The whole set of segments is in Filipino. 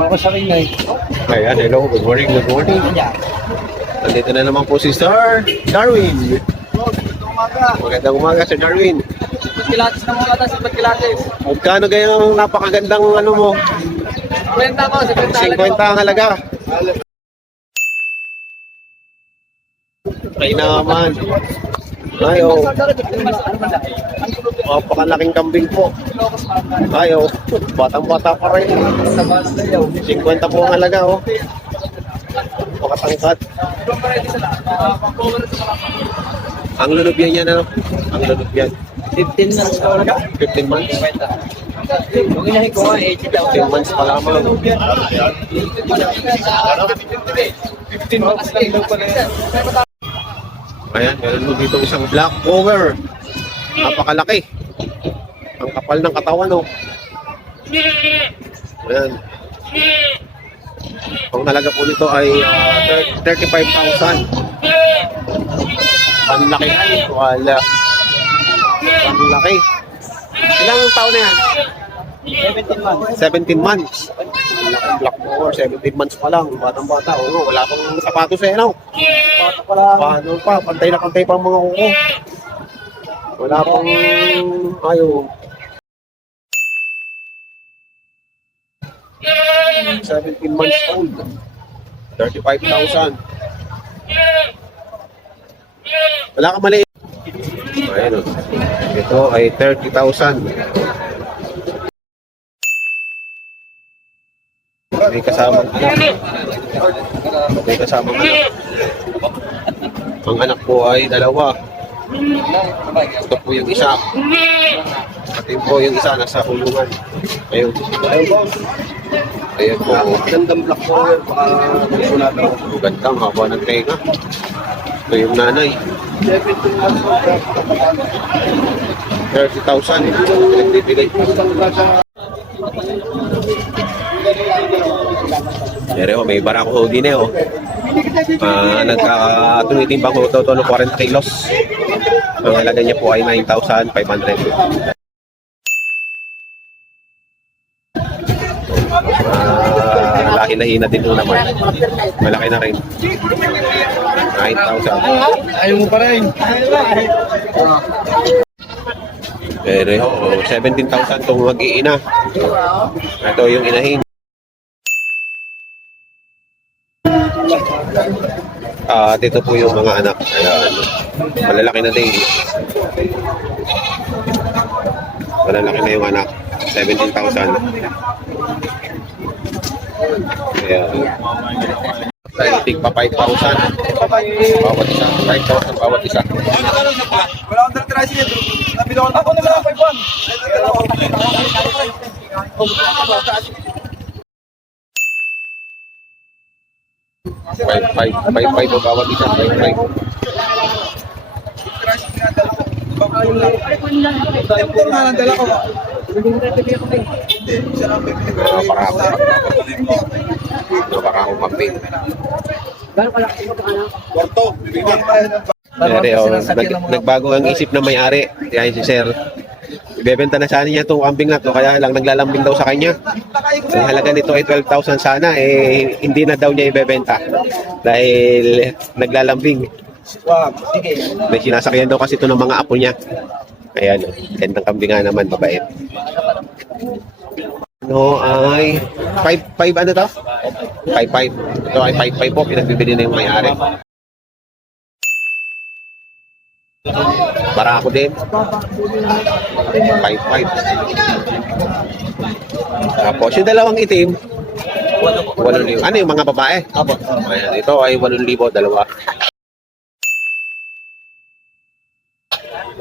Mga sa ring na eh. Ayan, hello. Good morning, good morning. Nandito na naman po si Sir Darwin. Magandang umaga, Sir Darwin. Kilatis na mga taas, kilatis. Magkano gayong napakagandang ano mo? 50 ko, 50 ang halaga. Kaya naman. Ayo. Napakalaking kambing po. Ayo. Batang-bata pa rin. 50 po ang halaga, oh. Pakatangkat. Ang lulubyan yan, ano? Ang lulubyan. 15 months ko lang. 15 months. Yung inahin ko, 15 months pa lamang. 15 months lang daw pala yan. Ayan, meron mo dito isang black over. Napakalaki. Ang kapal ng katawan, oh. Ayan. Ang halaga po nito ay 35,000. Ang laki. Wala. Ang laki. Ilang taon na yan? 17 months. 17 months. Black over, 17 months pa lang. Batang-bata. Oh, wala pang sapatos eh, no? Bata pa lang. Paano pa? Pantay na pantay pa ang mga kuko. Wala pang ayo. 17 months old. 35,000. Wala ka mali. Ayan o. Ito ay 30,000. May kasamang anak. May kasamang anak. Ang anak po ay dalawa. Ito po yung isa. At yun po yung isa nasa kulungan. Ayun. Ayan po. Gandang black power. Baka wala daw. Gandang haba ng tenga. Ito yung nanay. 17 months ko. 30,000. Nagbibigay. Pero may barako din eh, oh. Nagka-tumitimbang ko ito ng 40 kilos. Ang halaga niya po ay 9,500. Lahi-lahi na din po naman. Malaki na rin. 9,000. Ayaw mo pa rin. Pero 17,000 itong mag-iina. Ito yung inahin. Dito po yung mga anak. Ayan. Malalaki na din. Malalaki na yung anak. 17,000. Ayan. Tig pa 5,000. Bawat isa. 5,000 bawat isa. Wala akong dala-trasi niya. Nabilawan ako na lang 5,500 bawat isa. 5,500. Dala ko. Baka akong mapin. Kwarto. Nagbago ang isip ng may-ari. Yan si Sir. Ibebenta na sana niya itong kambing na to, kaya lang naglalambing daw sa kanya. Ang halaga nito ay 12,000 sana, hindi na daw niya ibebenta dahil naglalambing. Wow, sige. May sinasakyan daw kasi ito ng mga apo niya. Ayan, gandang kambing nga naman, mabait. No, ay 5 ano to? 5,500. Ito ay 5,500 po, pinagbibili na yung may-ari. Para ako din. 5,500. Tapos yung dalawang itim, 8,000. Ano yung mga babae? Ayan, ito ay 8,000, dalawa.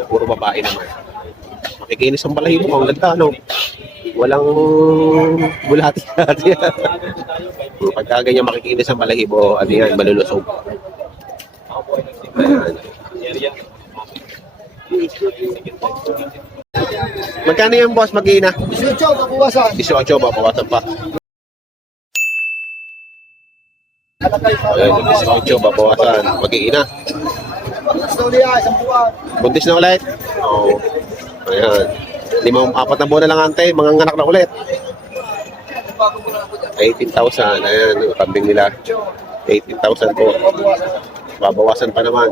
Puro babae naman. Makikinis ang balahibo mo. Ang ganda, no? Walang bulati-hati. Pagka ganyan makikinis ang balahibo, ano yan, malulusog. Ayan. Magkano yung boss mag-iina? 18, mabuwasan. 18, babawasan pa. Ayan, 18, babawasan. Mag-iina. Buntis na ulit. Oo. Ayan. 4 na buwan na lang ante, mga anak na ulit. 18,000. Ayan, yung kambing nila. 18,000 po. Babawasan pa naman.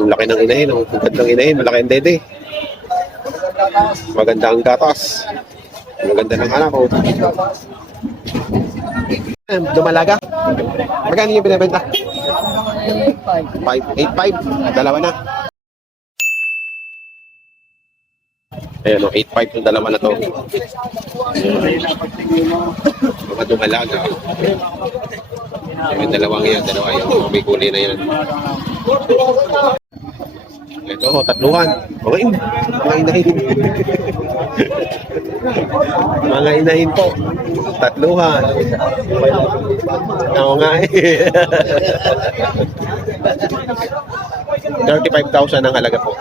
Yung laki ng inahin. Ang gandang inahin. Malaki ang dede. Maganda ang gatas. Maganda ng anak ko. Dumalaga. Magkano yung binibenta? 8.5. Dalawa na. Ayan o, 8.5 yung dalawa na to. Mga dumalaga. Yung dalawang yan, dalawa yan. May kulay na yan. Ito, tatluhan. Okay, mga inahin. Mga inahin po. Tatluhan. Oo nga eh. 35,000 ang halaga po.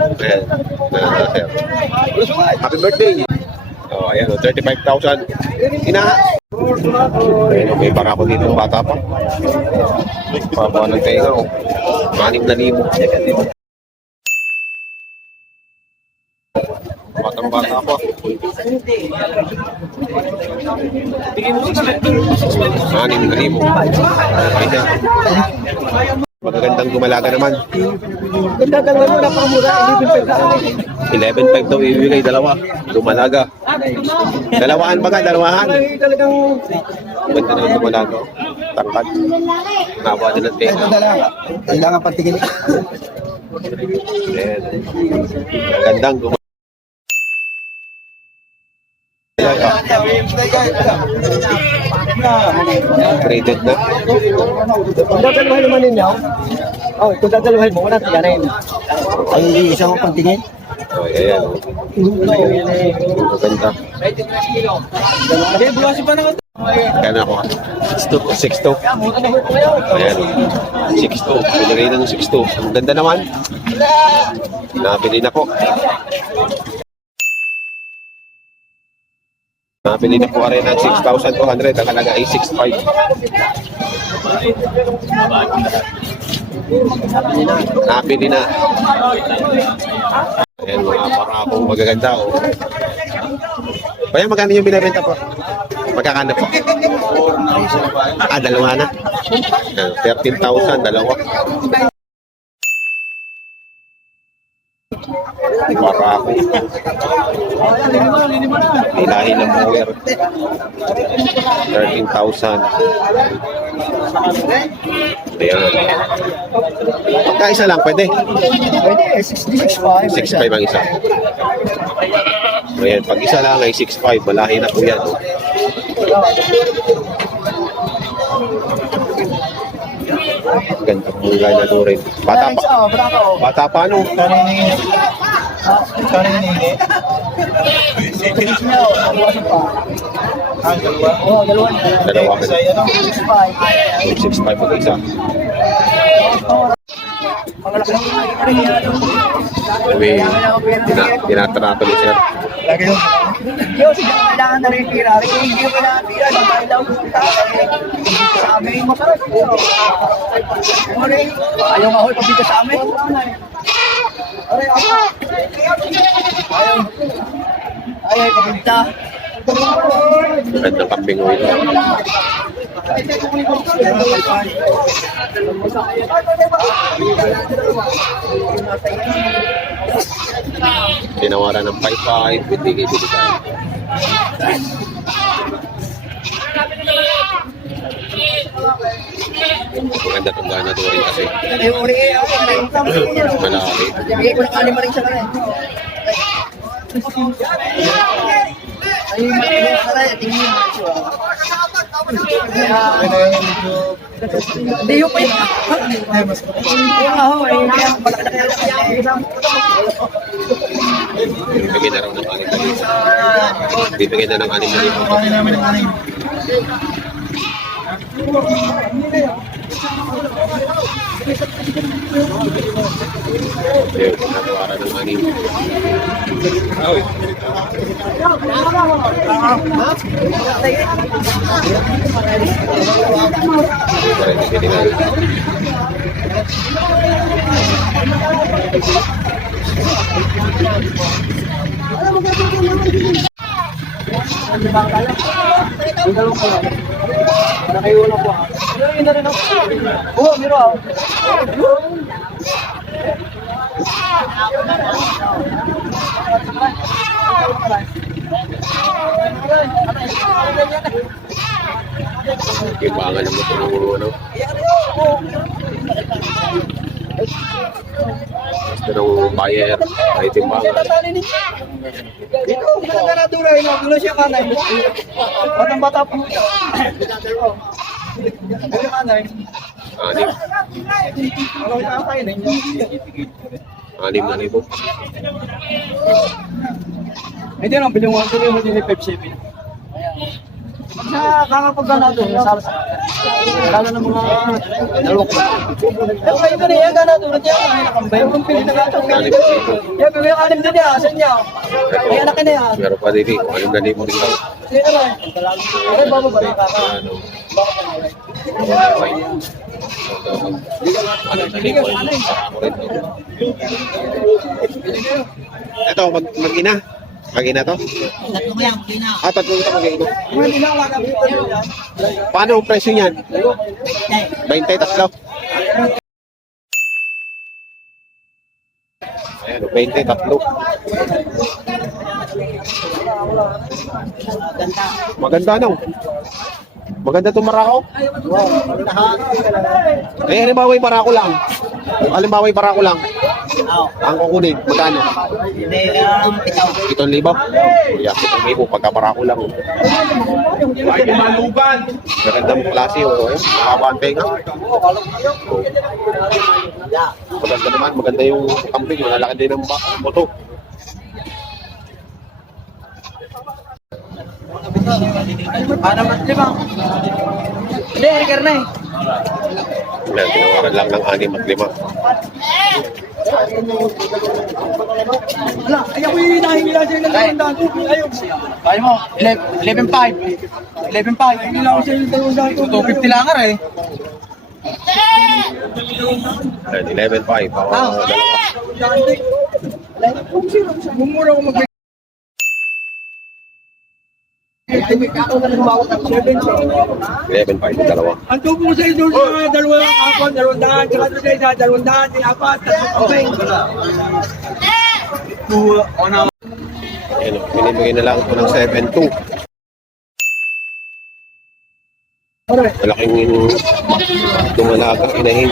Ayan. Happy birthday! Oh, ayan, 35,000. Ayan, may para ko dito, bata pa. Paba ng tenga, 6,000. Batang bata pa. 6,000. Ayan. Magagandang gumalaga naman. 11.5 daw ibibigay, dalawa. Dumalaga. Dalawaan ba ka? Dalawahan. Ganda na dumalaga. Tangkad. Nawa din ang tenga. Kailangan patigil. Magandang gumalaga. Graded na. Kung dadaluhin naman ninyo, kung dadaluhin mo, wala tiyarin. Ay, isang pagtingin. Oh, ayan. Maganda. Kaya ako. 6'2". Ayan. 6'2". Pinagay ng 6'2". Ang ganda naman. Nabili na po. Nabili na po rin ng 6,200. Ang halaga ay 6,500. Nabili na. Ayan, mga akong magaganda. Oh. Kaya magkano yung binibenta po? Magkakano po? Dalawa na. 13,000, dalawa. Para ako. Ilahin ng mower. 13,000. Ayan. Pagkaisa lang, pwede? Pwede, 6,500. 6,500 ang isa. Ayan, pag isa lang ay 6,500. Malahi na po yan. Ganda mula na rin. Bata pa. Bata pa ano? Dalawa. 6,500 ang isa. Tinatrato ni sir. Yung kailangan na rin pira. Hindi yung kailangan pira. Dahil daw gusto sa amin masarap. Ayaw nga hoy pabigay sa amin. Ayaw pabigta. Ganda kambing oil. Tinawaran ng 5,500 with bigay-bigay. Maganda itong gana doon rin kasi malaki. Bigay ko ng 5 rin sa kanila. Ay, malinis na rin. Tingin mo siya. Hindi yung pa yun. Bibigyan na raw ng 6,000. Bibigyan na ng 6,000. Ayun, natawaran ng 6,000. Ay. Yung dalawang pala. Nakaiwan ako ha. Yun na rin ako. Oo, miro ako. Ibangan naman ito ng ano. Gusto ng buyer. Ay timbangan. Dito, nagkaradura yun. Dulo siya kanay. Batang bata po. Dulo kanay. Anim. Ano yung kakakain eh? 6,000. Hindi lang, bilungan ko yung hindi Pepsi. Pag sa kakapagka na doon, nasalsa. Lalo ng mga dalawang. Pero kayo ka niya, gana doon. Nandiyan ka, nakambay. Kung pili na gato. Yan, bibigyan ka anim din niya. Asan niya? Ay, anak ka niya. Meron pa din eh. 6,000 rin daw. Sige naman. Okay, bababalik ka. Ano? Ito, mag-ina. Mag-ina to? Tatlo ko yan, magina. Tatlo ito mag-ina. Hindi lang wala dito. Paano ang presyo niyan? 20 tatlo. Ayan, 20 tatlo. Maganda no? Maganda itong marako? Eh, halimbawa yung barako lang. Halimbawa yung barako lang. Ang kukunin, magkano? Hindi, ikaw. 7,000? Yeah, 7,000 pagka barako lang. Ay, maluban! Magandang klase o. Nakabantay nga. Maganda naman, maganda yung camping. Malalaki din ang moto. Para mas limang. Hindi, Ricker na eh. Yan, tinawaran lang ng 6 at 5. Wala, ayaw ko yung hinahingila sa'yo ng dalawang ayaw. Kaya mo, 11.5. 11.5. Hindi lang ako sa'yo ng dalawang 250 lang ka rin. Yan, 11,500. Dalawa. Bumura ko mag 11,500 yung dalawa. ang tubo mo sa'yo doon sa dalawang apat, 200, tsaka doon sa isa, 200, apat, okay. Yan, binibigay na lang ito ng 7,200. Malaking dumalagang inahin.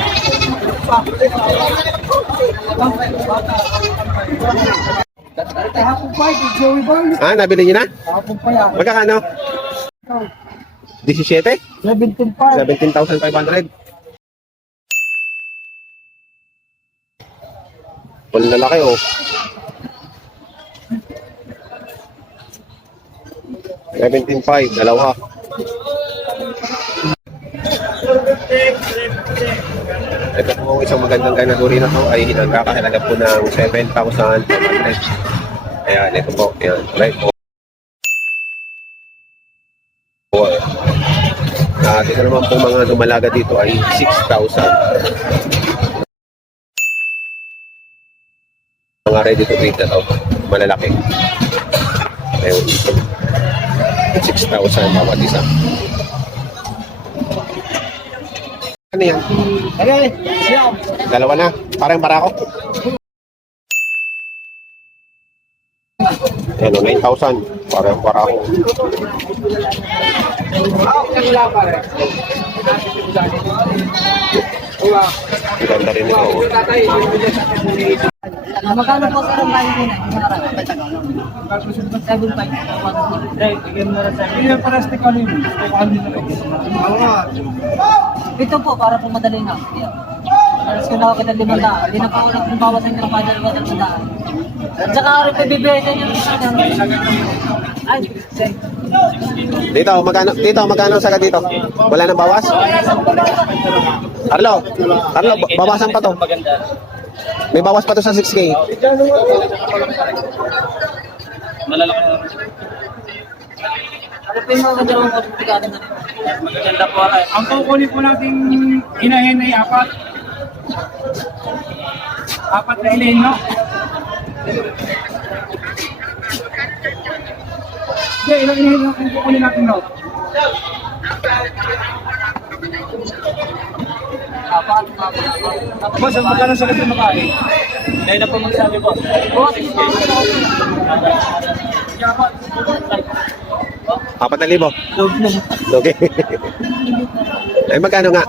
Hapong pa, Joey Boy. Nabili niyo na? Hapong pa yan. Magkakano? 17? 17.5. 17,500. Wala na laki oh. 17.5, dalawa. Ito po isang magandang ganaduri na to ay nagkakahalaga po ng 7,500. Ayan, ito po. Ayan, right po. Dito naman po mga dumalaga dito ay 6,000. Mga ready to breed na to. Malalaki. Ayun. 6,000 bawat isa. Ano yan? Okay, siya. Dalawa na. Parang barako. Ayan o, 9,000. Parang barako. Ganda rin ito. Magkano po sa rin tayo din? 7.5. Ito po, para po madali na. Alas ko na kita 500. Hindi na po ulit yung bawasan nyo ng padalwa ng 100. At saka rin po bibigyan nyo. Ay, say. Dito, magkano ang saga dito? Wala nang bawas? Carlo, bawasan pa to. May bawas pa to sa 6K. Malalaki na. Ano po yung mga dalawang pagpapagano na rin? Magaganda po rin. Ang kukunin po natin inahin ay apat. Apat na ilahin, no? Okay, ilang inahin ang kukunin natin daw? Boss, ang magkano sa kasi makain? Dahil na po magsabi, boss. Boss, ito ang 4,000. Log na. Okay. Ay, magkano nga?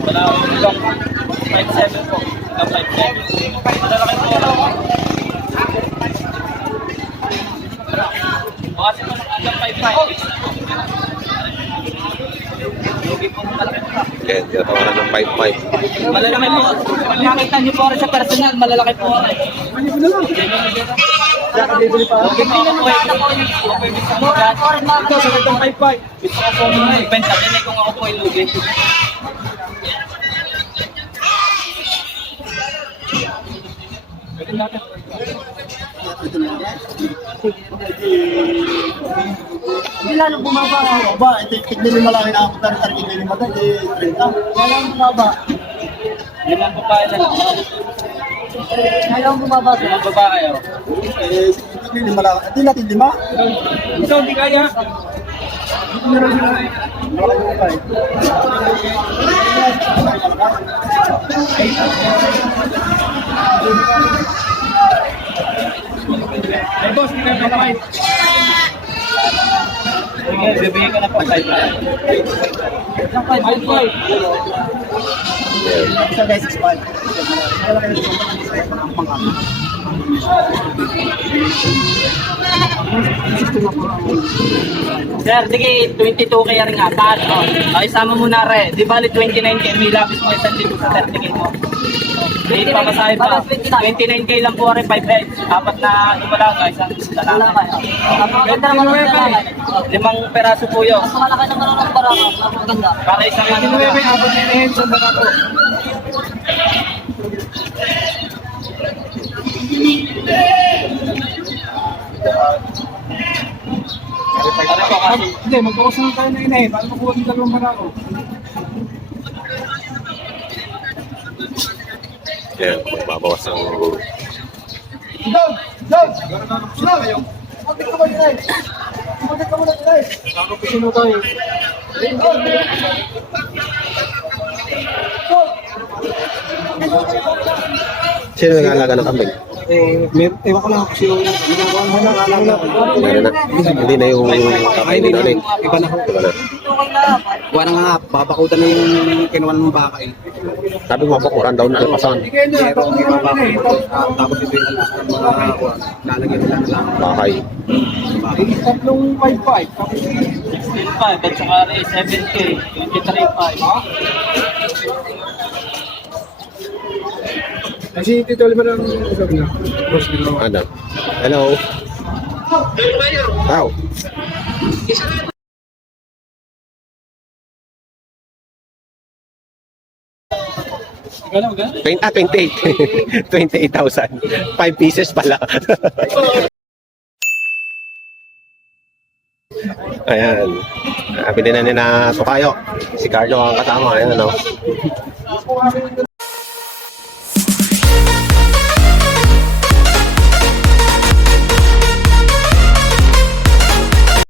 Wala akong lang. 5-7 po. 5-7. Malalaki po. Kasi mo lang hanggang 5-5. Lugi po natin. Yan, tinatawaran ng 5,500. malalaki po. Pag nakita niyo po rin sa personal, malalaki po rin. Bibili pa ako. Mura po rin mga Ito, sa itong 5-5. Ito ako po mga ibenta. Yan kung ako po ay lugi. Pwede natin. Hindi lalo bumaba. Ba, tignan mo malaki na ako tarik-tarik hindi mo dahil 30. Lalo bumaba. Yan ang babae na lang. Lalo bumaba sir. Ang babae oh. Hindi malaki. Hindi natin lima. Ito hindi kaya. Ito na rin sila. Malaki yung babae. Ay boss, hindi kayo babae. Sige, bibigyan ka na po. 5-5. Sa guys, 6-5. Sir, sige, 22 kaya rin nga. Paano? Ay, sama mo na rin. Di bali 29K, may lapis mo 1,000 sa certificate mo. Hindi pa masahe pa. 29K lang po rin, 5 heads. Apat na dumalaga, isang lalaki. Ganda naman ang lalaki. 5 peraso po yun. Mas malaki naman ang barako. Napakaganda. Para isang ano na ba, abot na yun sa baka ko. Ano po kasi? Hindi, mag-uusap na tayo na inahin. Paano makuha ng dalawang baka ko? Yan, magbabawas ang... Dog! Dog! Dog! Matik ka ba nila eh? Matik ka mo na nila eh? Nakapisin mo tayo. Dog! Sino nag-aalaga ng kambing? Ewan ko lang kasi yung ginagawa mo na Ano na? Hindi na yung kakain ni nanay. Iba na ho. Iba na. Kuha na nga, babakutan na yung kinuha ng baka eh. Sabi mo, bakuran daw na alpasan. Pero tapos ito yung alpas ng mga lalagyan nila na lang. Bahay. Tatlong 5-5. 16.5 at saka 7K, 23.5. Kasi Tito Oliver ang usap na. Boss, ginawa. Ano? Hello? Wow. Gano'n, gano'n? 28. 28,000. 5 pieces pala. Ayan. Bili na ni na Tokayo. Si Carlo ang kasama. Ayan, ano.